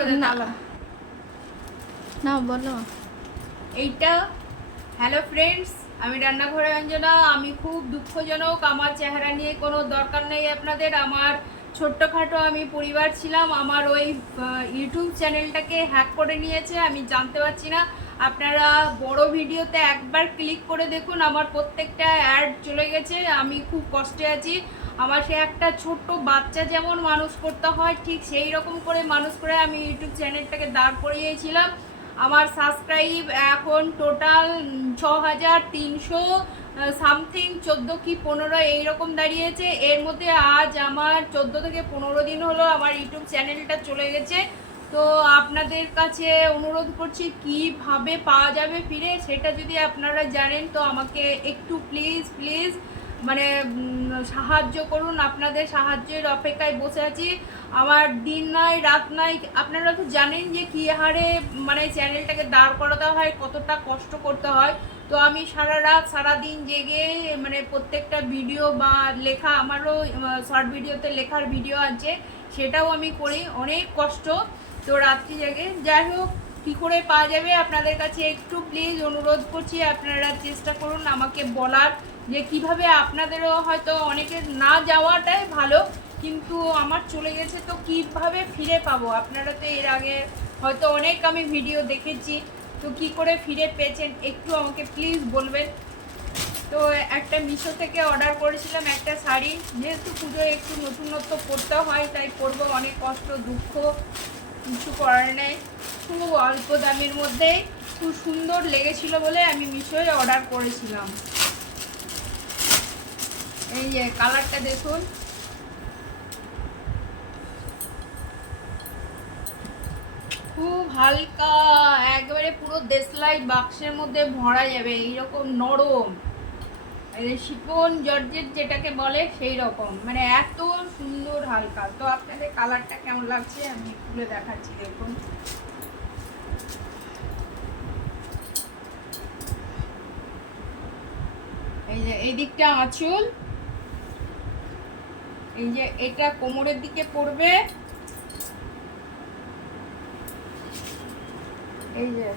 করে দেন না। বলো। এইটা হ্যালো ফ্রেন্ডস আমি রান্নাঘরে অঞ্জনা আমি খুব দুঃখজনক আমার চেহারা নিয়ে কোনো দরকার নেই আপনাদের। আমার ছোট্টখাটো আমি পরিবার ছিলাম আমার ওই ইউটিউব চ্যানেলটাকে হ্যাক করে নিয়েছে আমি জানতে পারছি না। আপনারা বড় ভিডিওতে একবার ক্লিক করে দেখুন আমার প্রত্যেকটা অ্যাড চলে গেছে আমি খুব কষ্টে আছি। আমার সে একটা ছোট্ট বাচ্চা যেমন মানুষ করতে হয়, ঠিক সেই রকম করে মানুষ করে আমি ইউটিউব চ্যানেলটাকে দাঁড় করিয়েছিলাম। আমার সাবস্ক্রাইব এখন টোটাল ছ হাজার তিনশো সামথিং চোদ্দ কি পনেরো এইরকম দাঁড়িয়েছে। এর মধ্যে আজ আমার চোদ্দ থেকে পনেরো দিন হলো আমার ইউটিউব চ্যানেলটা চলে গেছে। তো আপনাদের কাছে অনুরোধ করছি, কীভাবে পাওয়া যাবে ফিরে সেটা যদি আপনারা জানেন, তো আমাকে একটু প্লিজ প্লিজ মানে সাহায্য করুন, আপনাদের সাহায্যের অপেক্ষায় বসে আছি। আমার দিন নাই, রাত নাই, আপনারা তো জানেন যে কী হারে মানে চ্যানেলটাকে দাঁড় করাতে হয়, কতটা কষ্ট করতে হয়। তো আমি সারা রাত, সারা দিন জেগে মানে প্রত্যেকটা ভিডিও বা লেখা, আমারও শর্ট ভিডিওতে লেখার ভিডিও আছে, সেটাও আমি করি। অনেক কষ্ট। তো রাত্রি জেগে, যাই হোক, কী করে পাওয়া যাবে? আপনাদের কাছে একটু প্লিজ অনুরোধ করছি, আপনারা চেষ্টা করুন আমাকে বলার। যে কীভাবে আপনাদেরও হয়তো অনেকের না যাওয়াটাই ভালো, কিন্তু আমার চলে গেছে, তো কীভাবে ফিরে পাবো? আপনারা তো এর আগে হয়তো অনেক আমি ভিডিও দেখেছি, তো কি করে ফিরে পেয়েছেন? একটু আমাকে প্লিজ বলবেন। তো একটা মিশো থেকে অর্ডার করেছিলাম একটা শাড়ি, যেহেতু পুজোয় একটু নতুনত্ব করতে হয়, তাই করব অনেক কষ্ট, দুঃখ, কিছু করার নেই। খুব অল্প দামের মধ্যে খুব সুন্দর লেগেছিল বলে আমি মিশোয় অর্ডার করেছিলাম। এই যে কালারটা দেখুন। খুব হালকা, একবারে পুরো দেশলাই বাক্সের মধ্যে ভরা যাবে, এইরকম নরম। শিপন জর্জেট যেটাকে বলে সেই রকম মানে এত সুন্দর হালকা। তো আপনাদের কালারটা কেমন লাগছে আমি খুলে দেখাচ্ছি, দেখুন। এই যে এই দিকটা আঁচল। এই যে এটা কোমরের দিকে পড়বে। এই যে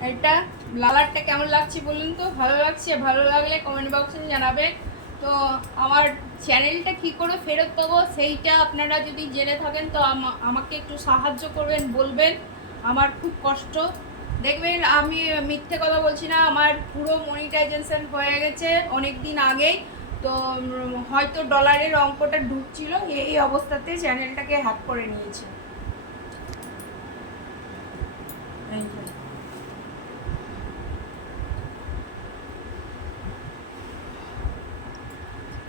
এটা লালারটা কেমন লাগছে বলুন তো? ভালো লাগছে? ভালো লাগলে কমেন্ট বক্সে জানাবেন। তো আমার চ্যানেলটা কি করে ফেরত পাবো সেইটা আপনারা যদি জেনে থাকেন, তো আমা- আমাকে একটু সাহায্য করবেন, বলবেন। আমার খুব কষ্ট। দেখবেন আমি মিথ্যে কথা বলছি না, আমার পুরো মনিটাইজেশন হয়ে গেছে অনেক দিন আগেই। তো হয়তো ডলারের অঙ্কটা ঢুকছিল এই অবস্থাতে চ্যানেলটাকে হ্যাক করে নিয়েছে।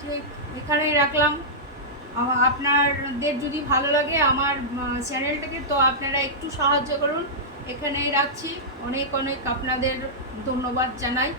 ঠিক, এখানেই রাখলাম। আপনাদের যদি ভালো লাগে আমার চ্যানেলটাকে তো আপনারা একটু সাহায্য করুন। এখানেই রাখছি। অনেক অনেক আপনাদের ধন্যবাদ জানাই।